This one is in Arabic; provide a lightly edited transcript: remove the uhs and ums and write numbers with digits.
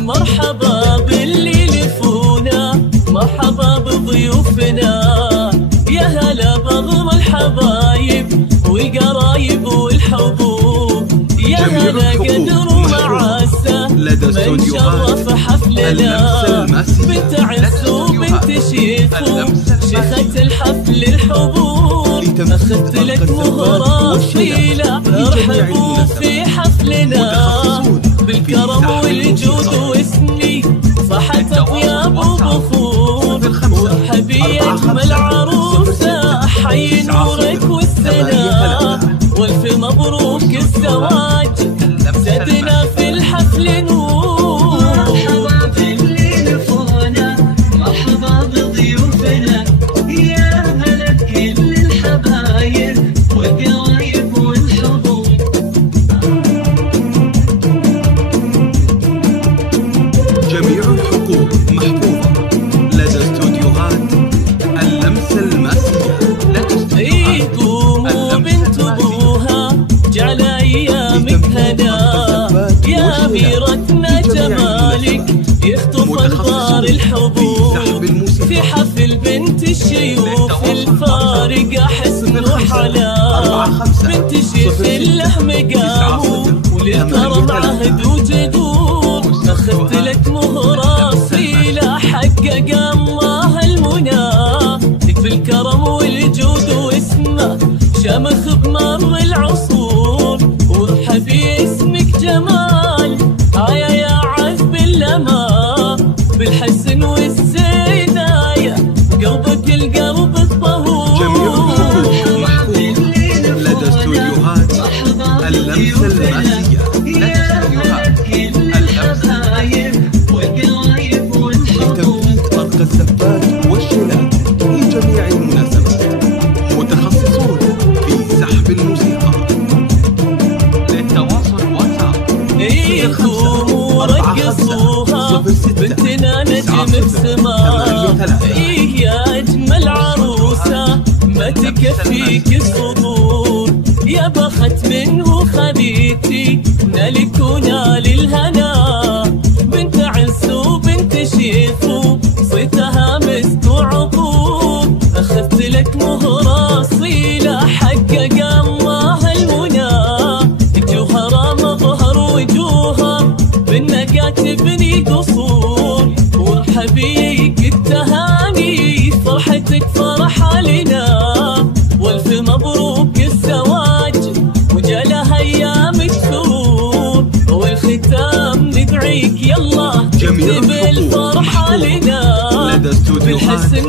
مرحبا باللي لفونا، مرحبا بضيوفنا، يا هلا بغم الحبايب والقرايب والحبوب، يا هلا قدر ومعاسة من شرف حفلنا، بنت عز وبنت شيخو شيخة الحفل الحبوب، أخذت لك مهرة طويلة ارحبوا في حفلنا، بالكرم والجود واسمي صحت اطياب وبخور، وارحبي يا اجمل عروسه حي نورك والسلام، والف مبروك الزواج زدنا في الحفل نور. مرحبا باللي لفونا، مرحبا بضيوفنا، يا هلا بكل الحبايب والقرايب والحبوب. جميع الحقوق محفوظة لدى استوديوهات اللمسة الماسية. قوموا بنت ابوها جعل ايامك هنا، يا أميرتنا جمالك يخطف انظار الحبوب، في حفل بنت الشيوخ الفارقة حسن وحلا، بنت شيخ اللحم قاموا وللكرم عهد وجدود، أخذت لك مهرة أصيلة حقق الله المنى، تكفي الكرم والجود واسمه شمخ بمر العصور، وارحبي اسمك جمال يا عذب اللما، بالحسن والزيناية قلبك القلب الطهور. جميع الحقوق محفوظة لدى استوديوهات اللمسة الماسية. لتنفيذ أرقى الزفات والشيلات في جميع المناسبات، متخصصون في سحب الموسيقى. للتواصل واتساب قوموا رقصوها بنتنا نجم بسماء، يا أجمل عروسة ما تكفيك الصدور، يا بخت منه خليتي نالك ونال الهنا، بنت عز وبنت شيخو صيتها مسك وعطوب، أخذت لك مهرة أصيلة حقق الله المنى، جوهرة مظهر وجوهر بالنقا تبني قصور، وارحبيك التهاني فرحتك فرحة لنا، والف مبروك الزواج وجالها ايامك سرور، والختام ندعيك يلا جميع بالفرحة لنا، لدى استوديوهات بالحسن